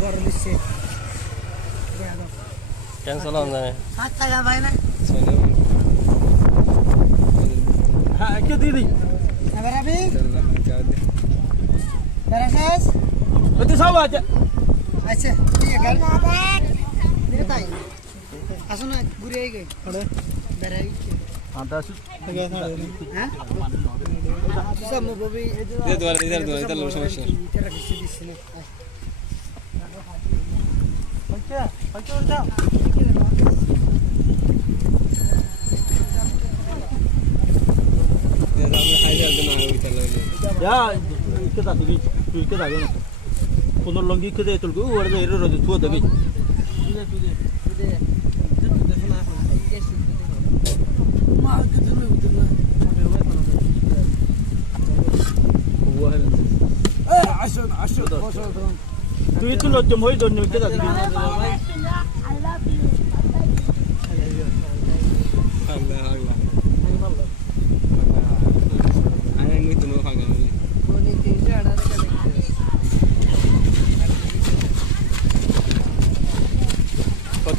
बरलिसे cancel हो जाए हाथ का जा भाई ना हाँ क्या दीदी अगर अभी बरसास बेटी सब आजा अच्छा ठीक है कर देखता है असुना बुरी आई गई थोड़े डराई हाँ दस हैं सब मोबी इधर लो समस्या तेरा किसी ने अच्छा अच्छा अच्छा या kita tadi kita tadi na kono longi kita itu lu ada ero roju tua tadi मार के तुमने उतरना हुआ है आशो tu itu lo jam hoi don kita tadi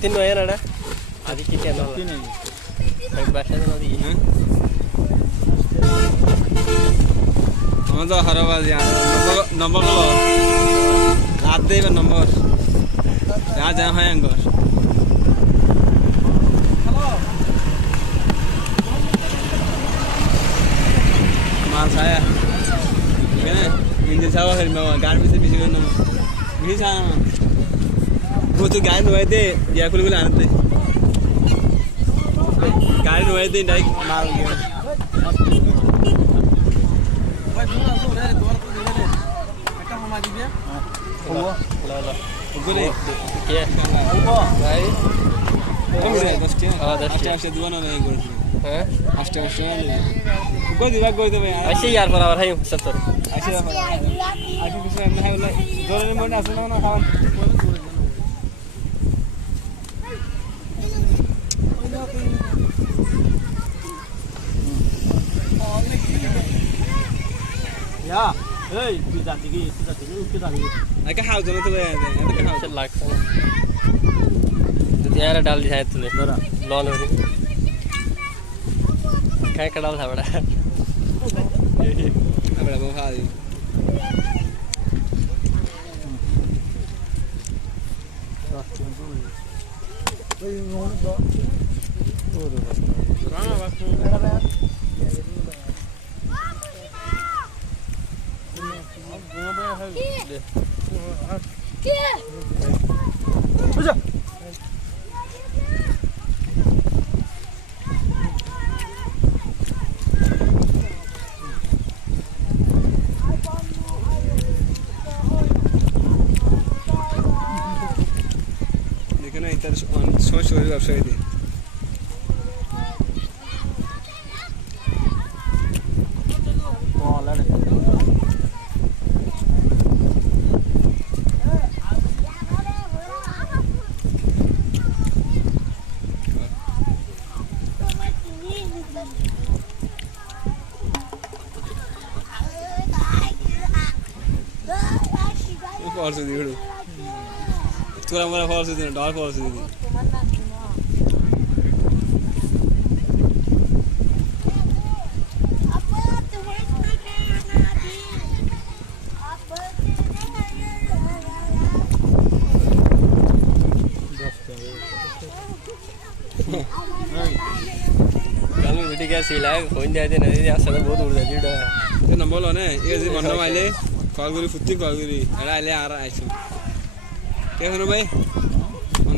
तीन नो यार आदि की क्या नाम है एक भाषा में नदी है हम तो हर बार यार नंबर लो आते ही नंबर यहाँ जहाँ है अंगर माल साया क्या इंजन सावा फिर मैं गाड़ी में से पीछे करना नहीं सा वो तो गाड़ी नुआए थे या कुल कुल आने थे गाड़ी नुआए थे डाइक मार गया ला गुले क्या भाई कम से 10 से दुआ ना नहीं गुल हैं 8 तो ऐसे यार बराबर है 70 ऐसे यार आज किसी ने है बोला दो ने मन आसना ना खाओ या hey kita tadi cái hào cho nó thôi cái hào chân lạc तो यार डाल दिया है तूने लॉन हो रही क्या कड़ाल था बड़ा बड़ा बहुत खा दी Aja. देखो ना इधर सोच रही वेबसाइट है फॉल्स दी हड़ू थोड़ा मोरा फॉल्स दी डॉल फॉल्स दी कल वीडियो क्या सीला है फोन जाते नहीं यार सब बहुत उड़ जाती है तो नंबर लो ना ये जी मनना वाले कॉल करी फुट्टी कॉल करी अरे आले आ रहा है क्या होना भाई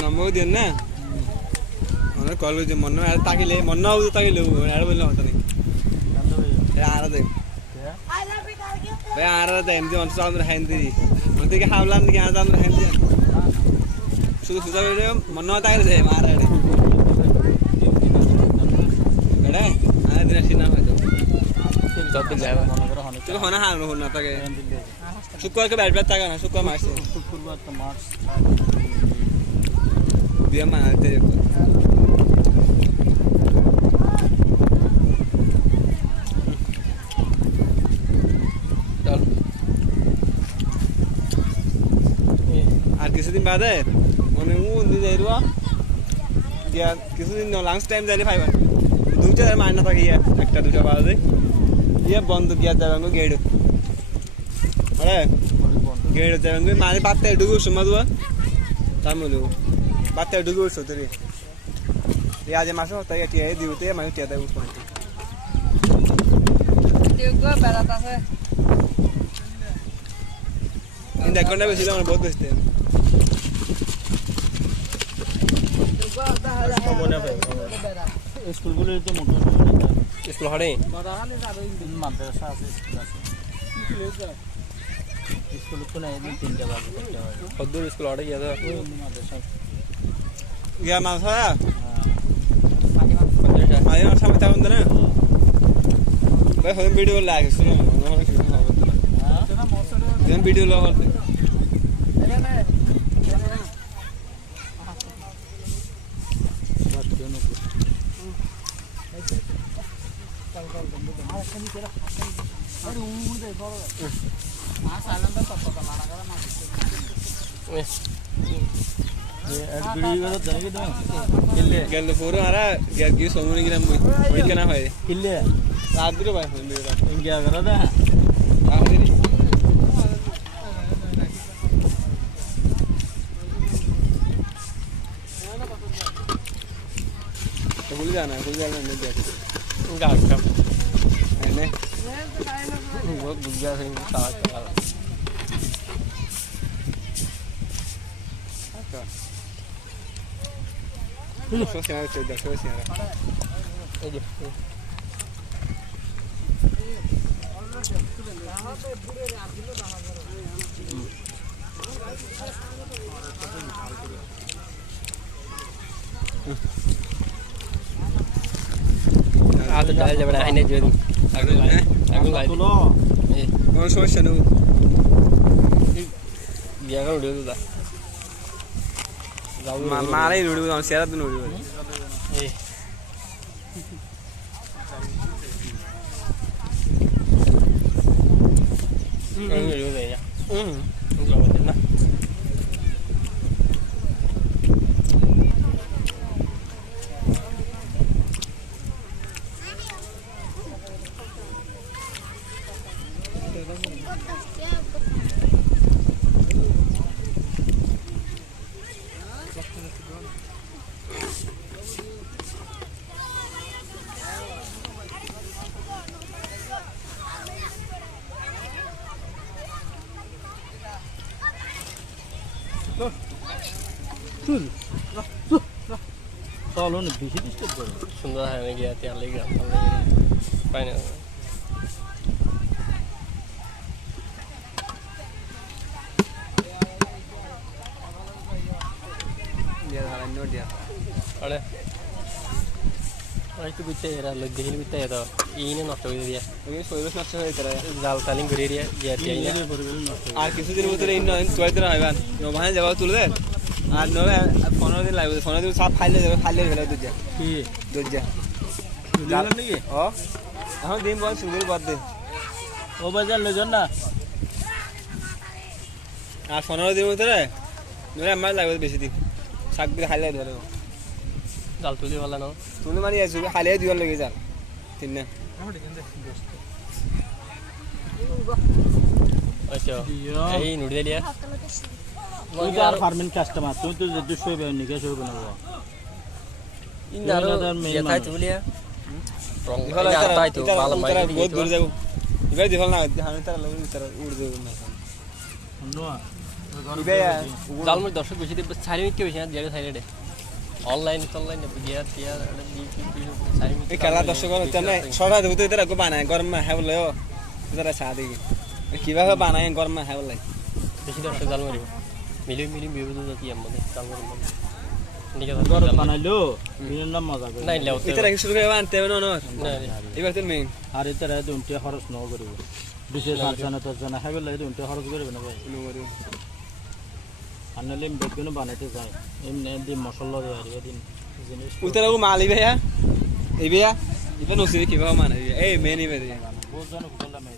नंबर दिया ना उन्हें कॉल करी मनना आले ताकि ले मनना हो तो ताकि ले वो यार बोलना होता नहीं यार आ रहा था भाई आ रहा था एमजी उनसे सामने है इंदी उनसे क्या हावलान क्या आता है इंदी शुद्ध शुद्ध वीडियो मनना होता है इसे मार रहे बड़ा आने दिन ऐसी ना हो तो चलो होना हाँ होना था क्या शुक्रवार के बैठ बैठता ना शुक्रवार मार्च से शुक्रवार तो मार्च दिया मानते हैं चल কিছুদিন বাদে মানে উন্দি যাই রুয়া গিয়া কিছুদিন লাঞ্চ টাইম যাইলে পাইবা দুইটা মার না থাকে একটা দুটা বাজে ইয়ে বন্ধ গিয়া যাবেন গেড় আরে গেড় যাবেন মানে বাচ্চা ঢুকে সময় দুয়া তার মধ্যে বাচ্চা ঢুকে উঠছো তোর আজ মাসে তাই টিয়া দিতে মানে টিয়া দেয় উঠবো দেখটা বেশি আমার বহুত বেশি স্কুলগুলো তো মোটো স্কুল হরে মাদ্রাসা আছে স্কুল তো নাই 3টা বাজে কদ্দুর স্কুল হরে গিয়া মাদ্রাসা গিয়া মাসা মাঝে মাসা মতো বন্ধ না ভাই হম ভিডিও লাগে শুনো অনেক কিছু হবে তো হ্যাঁ ভিডিও লাগা হবে Gel foro ara gel ki somuni gram boi kana hoy kille raat biro bhai hoy mera india garada akhiri to bhul jana ne dekho ga kam ne bahut bugya se saat kala Sosial coba sosial. Ada dah jalan ini jadi. Aku lagi. Kau sosial tu. Dia kan udah tu dah. Malah ini dulu orang siaran tu dulu. Ini dulu ya. Enggak betul lah. চল চল না বেশি disturb করে সুন্দর হয় না গিয়া তেল লেগে পাই না dia ধারা নো dia আরে ওই তো বিতে এরা লগ দেখিল বিতে এত ইনে নষ্ট করে দিয়া ওই পরিবেশ নষ্ট হয়ে তারা জাল তালিং করে দিয়া দিয়া আর কিছুদিন ভিতরে ইন তোয় দিন হইবান নবানে যাবা তুলে দে আর নলে 15 দিন লাগবে 15 দিন সব ফাইলে যাবে ফাইলে ফেলে দুজা কি দুজা জাল নাকি ও এখন দিন বল সুন্দর বাদ দে ও বাজার লজন না আর 15 দিন ভিতরে নলে আমার লাগবে বেশি দিন শাক দিয়ে খাইলে ধরে জাল তুলি वाला না তুলি মারি আসবে খাইলে দিওয়ার লাগে জাল তিন না আচ্ছা এই নুড়ি দিলিয়া তুই আর ফার্মিং কাস্টমার তুই তো যে 200 বে নিকে শুরু বানাবো ইনারো যেটাই তুলিয়া রং ইনারো তাই তো ভালো মাই বহুত দূর যাব ইবে দিফল না আমি তার লাগি তার উড় দেব না নোয়া ইবে জালমুড়ি দর্শক বেশি দিবে 4 মিনিট কে বেশি না যেটা সাইডে অনলাইন গিয়া টিয়া এই খেলা দর্শক তেমন সরা দেবো এদের আগে বানায় গরম মা হ্যাঁ বলে এরা চা দিকে কিভাবে বানায় গরম মা হ্যাঁ বলে বেশি দর্শক জাল মারিব মিলিয়ে বিরোধ জাতি আমাদের জাল মারিব গরম বানাইলো বিভিন্ন মজা করে না লেও এটা রাখি শুরু করে আনতে হবে না এবার তুমি আর এটা রায় দুনটা খরচ ন করিব বিশেষ আলোচনা তো জানা হ্যাঁ বলে দুনটা খরচ করবে না ভাই আনলে বেগুন বানাইতে যায় এমনি দি মশলা দেয় আর দিন জিনিস উতরাও মালি ভাইয়া এই ভাইয়া ইবা নসি কিবা মানে এই মেনি ভাই বহুত জন কুলা মে